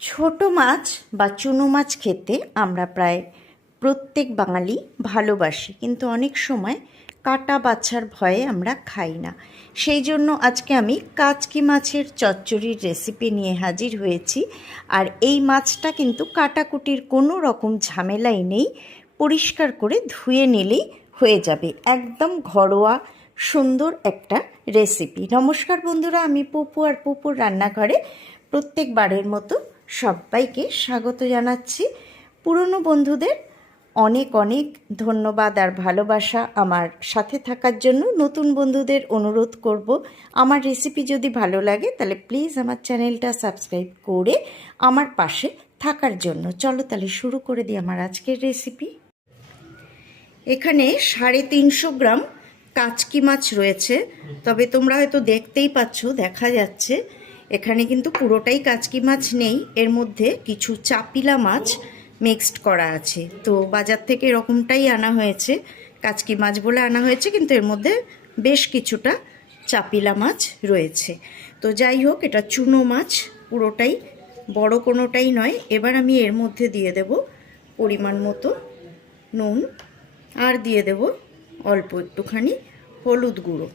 ছোট মাছ বা চুনো মাছ খেতে আমরা প্রায় প্রত্যেক বাঙালি ভালোবাসি, কিন্তু অনেক সময় কাটা বাছার ভয়ে আমরা খাই না। সেই জন্য আজকে আমি কাচকি মাছের চচ্চড়ির রেসিপি নিয়ে হাজির হয়েছি। আর এই মাছটা কিন্তু কাটাকুটির কোনো রকম ঝামেলাই নেই, পরিষ্কার করে ধুয়ে নিলেই হয়ে যাবে। একদম ঘরোয়া, সুন্দর একটা রেসিপি নমস্কার বন্ধুরা, আমি পুপু আর পুপুর রান্নাঘরে প্রত্যেকবারের মতো সবাইকে স্বাগত জানাচ্ছি। পুরনো বন্ধুদের অনেক অনেক ধন্যবাদ আর ভালোবাসা। আমার সাথে থাকার জন্য নতুন বন্ধুদের অনুরোধ করব। আমার রেসিপি যদি ভালো লাগে তাহলে প্লিজ আমার চ্যানেলটা সাবস্ক্রাইব করে আমার পাশে থাকার জন্য। চলো তাহলে শুরু করে দিই আমার আজকের রেসিপি এখানে সাড়ে তিনশো গ্রাম কাচকি মাছ রয়েছে। তবে তোমরা হয়তো দেখতেই পাচ্ছ, দেখা যাচ্ছে এখানে কিন্তু পুরোটাই কাচকি মাছ নেই। এর মধ্যে কিছু চাপিলা মাছ মিক্সড করা আছে। তো বাজার থেকে এরকমটাই আনা হয়েছে। কাচকি মাছ বলে আনা হয়েছে, কিন্তু এর মধ্যে বেশ কিছুটা চাপিলা মাছ রয়েছে। তো যাই হোক, এটা চুনো মাছ, পুরোটাই, বড় কোনোটাই নয়। এবার আমি এর মধ্যে দিয়ে দেব পরিমাণ মতো নুন, আর দিয়ে দেব অল্প একটুখানি হলুদ গুঁড়ো।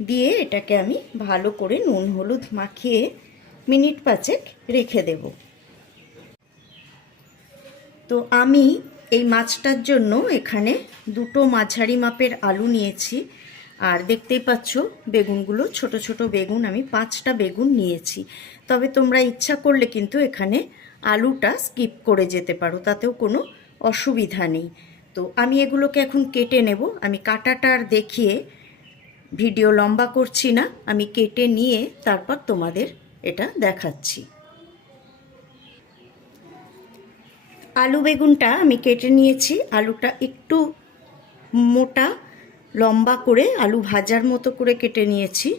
দিয়ে এটাকে আমি ভালো করে নুন, হলুদ মাখিয়ে মিনিট পাঁচেক রেখে দেব। তো আমি এই মাছটার জন্য এখানে দুটো মাঝারি মাপের আলু নিয়েছি। আর দেখতেই পাচ্ছ, বেগুনগুলো, ছোট ছোট বেগুন, আমি পাঁচটা বেগুন নিয়েছি। তবে তোমরা ইচ্ছা করলে কিন্তু এখানে আলুটা স্কিপ করে যেতে পারো, তাতেও কোনো অসুবিধা নেই। তো আমি এগুলোকে এখন কেটে নেব। আমি কাটাটা আর দেখিয়ে ভিডিও লম্বা করছি না, আমি কেটে নিয়ে তারপর তোমাদের এটা দেখাচ্ছি। আলু বেগুনটা আমি কেটে নিয়েছি, আলুটা একটু মোটা, লম্বা করে আলু ভাজার মতো করে কেটে নিয়েছি।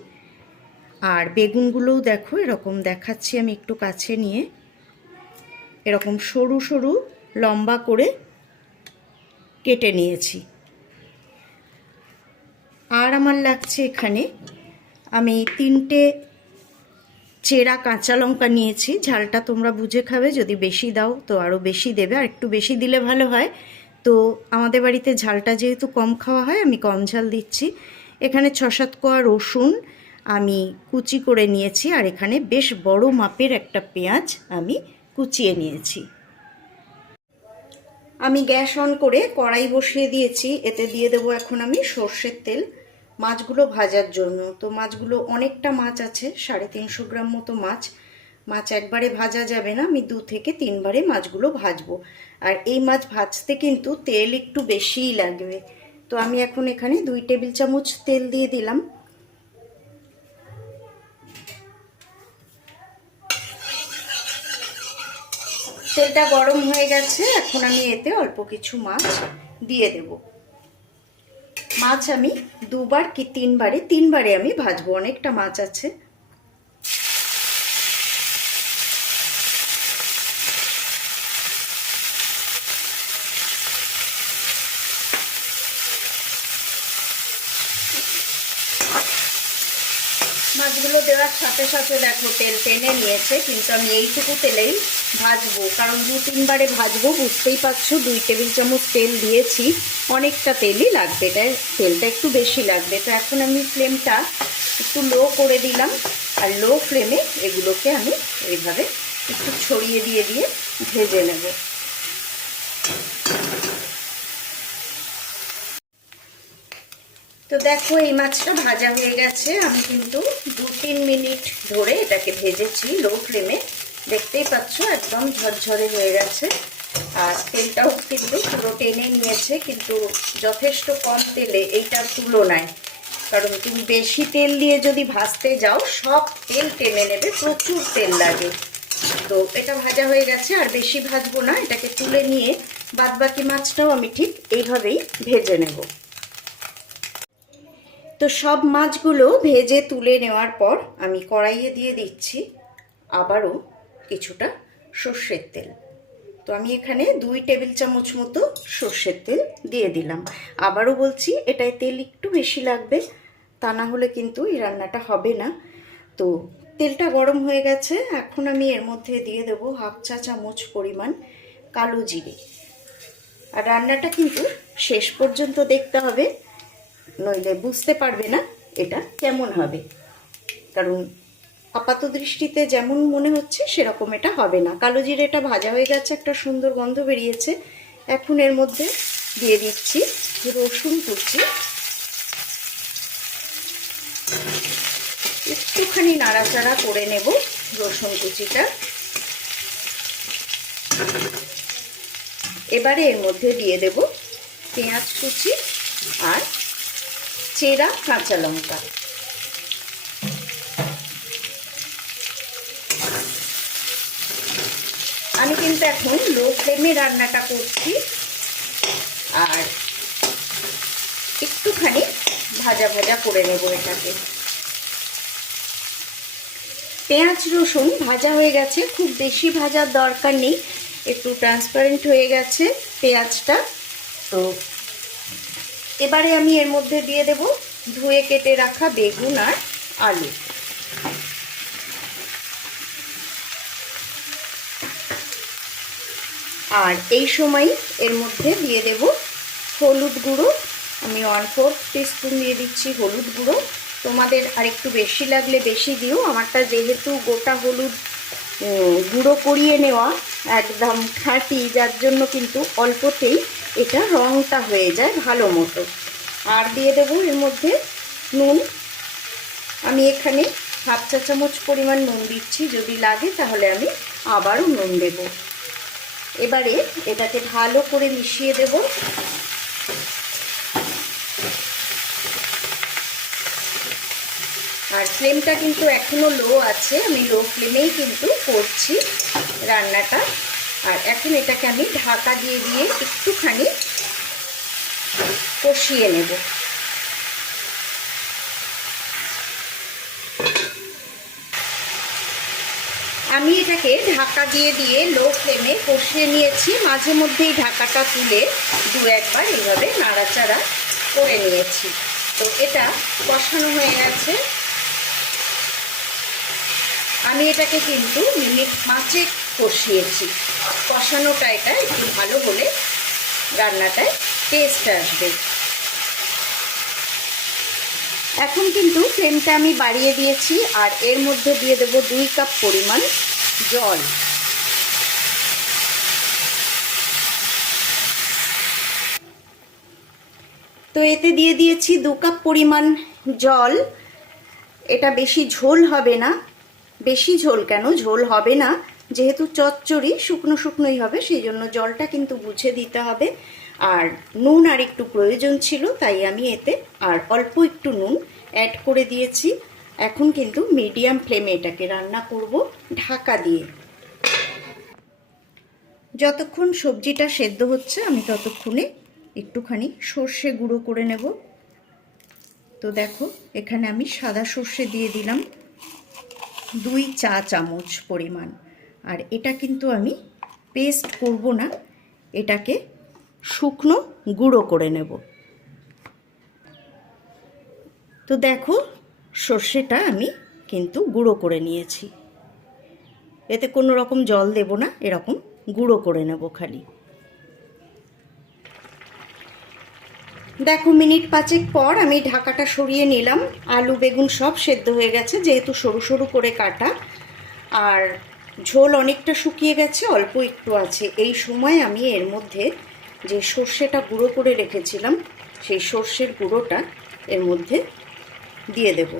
আর বেগুনগুলোও দেখো, এরকম দেখাচ্ছি আমি একটু কাছে নিয়ে। এরকম সরু সরু লম্বা করে কেটে নিয়েছি। আর আমার লাগছে এখানে। আমি তিনটে চেরা কাঁচা লঙ্কা নিয়েছি। ঝালটা তোমরা বুঝে খাবে, যদি বেশি দাও তো আরও বেশি দেবে। আর একটু বেশি দিলে ভালো হয়। তো আমাদের বাড়িতে ঝালটা যেহেতু কম খাওয়া হয়, আমি কম ঝাল দিচ্ছি। এখানে ছ সাত কোয়া রসুন আমি কুচি করে নিয়েছি, আর এখানে বেশ বড় মাপের একটা পেঁয়াজ আমি কুচিয়ে নিয়েছি। আমি গ্যাস অন করে কড়াই বসিয়ে দিয়েছি। এতে দিয়ে দেবো এখন আমি সর্ষের তেল। মাছগুলো ভাজার জন্য। তো মাছগুলো অনেকটা মাছ আছে, সাড়ে তিনশো গ্রাম মতো মাছ। মাছ একবারে ভাজা যাবে না, আমি দু থেকে তিনবারে মাছগুলো ভাজবো। আর এই মাছ ভাজতে কিন্তু তেল একটু বেশিই লাগবে। তো আমি এখন এখানে দুই টেবিল চামচ তেল দিয়ে দিলাম। তেলটা গরম হয়ে গেছে, এখন আমি এতে অল্প কিছু মাছ দিয়ে দেব। মাছ আমি দুবার কি তিনবারে? তিনবারে আমি ভাজবো অনেকটা মাছ আছে। মাছগুলো দেওয়ার সাথে সাথে দেখো তেল টেনে নিয়েছে, কিন্তু আমি এইটুকু তেলেই ভাজবো। কারণ দু তিনবারে ভাজবো, বুঝতেই পারছ, দুই টেবিল চামচ তেল দিয়েছি, অনেকটা তেলই লাগবে এটা তেলটা একটু বেশি লাগবে। তো এখন আমি ফ্লেমটা একটু লো করে দিলাম, আর লো ফ্লেমে এগুলোকে আমি এইভাবে একটু ছড়িয়ে দিয়ে দিয়ে ভেজে নেব। তো দেখো, এই মাছটা ভাজা হয়ে গেছে। আমি কিন্তু দু তিন মিনিট ধরে এটাকে ভেজেছি লো ফ্লেমে দেখতেই পাচ্ছ, একদম ঝরঝরে হয়ে গেছে। আর তেলটাও কিন্তু পুরো টেনে নিয়েছে, কিন্তু যথেষ্ট কম তেলে, এইটার তুলনায়। কারণ তুমি বেশি তেল দিয়ে যদি ভাজতে যাও, সব তেল টেনে নেবে, প্রচুর তেল লাগে। তো এটা ভাজা হয়ে গেছে, আর বেশি ভাজবো না, এটাকে তুলে নিয়ে বাদবাকি মাছটাও আমি ঠিক এইভাবেই ভেজে নেব। তো সব মাছগুলো ভেজে তুলে নেওয়ার পর আমি কড়াইয়ে দিয়ে দিচ্ছি আবারও কিছুটা সর্ষের তেল। তো আমি এখানে দুই টেবিল চামচ মতো সর্ষের তেল দিয়ে দিলাম। আবারও বলছি, এটায় তেল একটু বেশি লাগবে, তা না হলে কিন্তু এই রান্নাটা হবে না। তো তেলটা গরম হয়ে গেছে, এখন আমি এর মধ্যে দিয়ে দেব হাফ চা চামচ পরিমাণ কালো জিরে। আর রান্নাটা কিন্তু শেষ পর্যন্ত দেখতে হবে। নইলে বুঝতে পারবে না এটা কেমন হবে। কারণ আপাত দৃষ্টিতে যেমন মনে হচ্ছে, সেরকম এটা হবে না। কালো জিরেটা ভাজা হয়ে গেছে, একটা সুন্দর গন্ধ বেরিয়েছে। এখন এর মধ্যে দিয়ে দিচ্ছি রসুন কুচি। একটুখানি নাড়াচাড়া করে নেব রসুন কুচিটা। এবারে এর মধ্যে দিয়ে দেব পেঁয়াজ কুচি আর চেরা, কাঁচা লঙ্কা। আমি কিন্তু এখন লো ফ্লেমে রান্নাটা করছি। আর একটুখানি ভাজা ভাজা করে নেব এটাকে। পেঁয়াজ, রসুন ভাজা হয়ে গেছে। খুব বেশি ভাজার দরকার নেই। একটু ট্রান্সপারেন্ট হয়ে গেছে পেঁয়াজটা। তো এবারে আমি এর মধ্যে দিয়ে দেব ধুয়ে কেটে রাখা বেগুন আর আলু। আর এই সময় এর মধ্যে দিয়ে দেব হলুদ গুঁড়ো। আমি ওয়ান ফোর্থ টিস্পুন দিয়ে দিচ্ছি হলুদ গুঁড়ো। তোমাদের আরেকটু বেশি লাগলে বেশি দিও। আমারটা যেহেতু গোটা হলুদ গুঁড়ো করিয়ে নেওয়া একদম খাঁটি যার জন্য কিন্তু অল্পতেই এটা রঙটা হয়ে যায় ভালো মতো। আর দিয়ে দেবো এর মধ্যে নুন। আমি এখানে হাফ চা চামচ পরিমাণ নুন দিচ্ছি, যদি লাগে তাহলে আমি আবারও নুন দেব। এবারে এটাকে ভালো করে মিশিয়ে দেব। ফ্লেমটা কিন্তু এখনও লো আছে। আমি লো ফ্লেমেই কিন্তু করছি রান্নাটা। আর এখন এটাকে আমি ঢাকা দিয়ে দিয়ে একটুখানি কষিয়ে নেব। আমি এটাকে ঢাকা দিয়ে দিয়ে লো ফ্লেমে কষিয়ে নিয়েছি। মাঝে মধ্যেই ঢাকাটা তুলে দু একবার এইভাবে নাড়াচাড়া করে নিয়েছি। তো এটা কষানো হয়ে গেছে। আমি এটাকে কিন্তু মিনিট পাঁচে কষিয়েছি। কষানোটা এটা একটু ভালো হলে রান্নাটায় টেস্ট আসবে। এখন কিন্তু ফ্লেমটা আমি বাড়িয়ে দিয়েছি আর এর মধ্যে দিয়ে দেব দুই কাপ পরিমাণ জল। তো এতে দিয়ে দিয়েছি দু কাপ পরিমাণ জল। এটা বেশি ঝোল হবে না। বেশি ঝোল কেন? ঝোল হবে না। যেহেতু চচ্চড়ি, শুকনো শুকনোই হবে, সেই জন্য জলটা কিন্তু বুঝে দিতে হবে। আর নুন আর একটু প্রয়োজন ছিল, তাই আমি এতে আর অল্প একটু নুন অ্যাড করে দিয়েছি। এখন কিন্তু মিডিয়াম ফ্লেমে এটাকে রান্না করব, ঢাকা দিয়ে। যতক্ষণ সবজিটা সেদ্ধ হচ্ছে, আমি ততক্ষণে একটুখানি সর্ষে গুঁড়ো করে নেব। তো দেখো, এখানে আমি সাদা সর্ষে দিয়ে দিলাম। দুই চা চামচ পরিমাণ। আর এটা কিন্তু আমি পেস্ট করব না, এটাকে শুকনো গুঁড়ো করে নেব। তো দেখো, সর্ষেটা আমি কিন্তু গুঁড়ো করে নিয়েছি। এতে কোনো রকম জল দেব না, এরকম গুঁড়ো করে নেব খালি। দেখো, মিনিট পাঁচেক পর আমি ঢাকাটা সরিয়ে নিলাম। আলু, বেগুন সব সেদ্ধ হয়ে গেছে, যেহেতু সরু সরু করে কাটা। আর ঝোল অনেকটা শুকিয়ে গেছে, অল্প একটু আছে। এই সময় আমি এর মধ্যে যে সর্ষেটা গুঁড়ো করে রেখেছিলাম, সেই সর্ষের গুঁড়োটা এর মধ্যে দিয়ে দেব।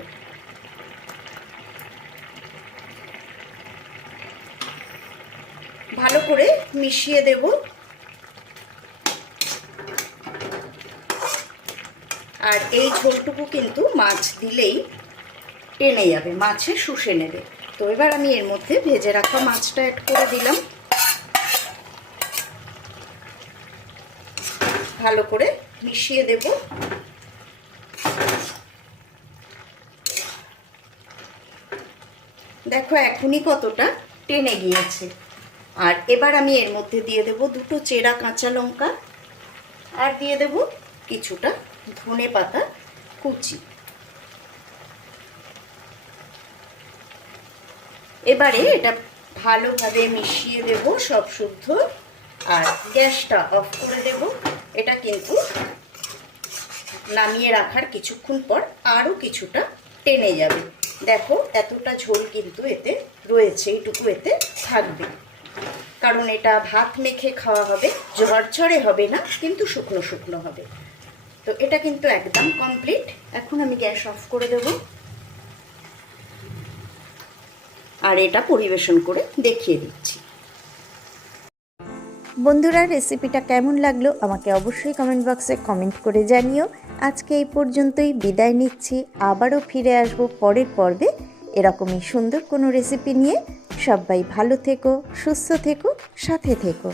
ভালো করে মিশিয়ে দেব। আর এই ঝোলটুকু কিন্তু মাছ দিলেই টেনে যাবে, মাছে শুষে নেবে। তো এবার আমি এর মধ্যে ভেজে রাখা মাছটা অ্যাড করে দিলাম। ভালো করে মিশিয়ে দেব। দেখো এখনই কতটা টেনে গিয়েছে। আর এবার আমি এর মধ্যে দিয়ে দেব দুটো চেরা কাঁচা লঙ্কা। আর দিয়ে দেব কিছুটা ধনে পাতা, কুচি। এবারে এটা ভালোভাবে মিশিয়ে দেব সব শুদ্ধ, আর গ্যাসটা অফ করে দেব। এটা কিন্তু নামিয়ে রাখার কিছুক্ষণ পর আরও কিছুটা টেনে যাবে। দেখো, এতটা ঝোল কিন্তু এতে রয়েছে, এইটুকু এতে থাকবে। কারণ এটা ভাত মেখে খাওয়া হবে, ঝরঝরে হবে না, কিন্তু শুকনো শুকনো হবে। তো এটা কিন্তু একদম কমপ্লিট এখন আমি গ্যাস অফ করে দেব। আর এটা পরিবেশন করে দেখিয়ে দিচ্ছি। বন্ধুরা রেসিপিটা কেমন লাগল আমাকে অবশ্যই কমেন্ট বক্সে কমেন্ট করে জানিও। আজকে এই পর্যন্তই বিদায় নিচ্ছি। আবারও ফিরে আসব পরের পর্বে এরকমই সুন্দর কোনো রেসিপি নিয়ে। সবাই ভালো থেকো, সুস্থ থেকো, সাথে থেকো।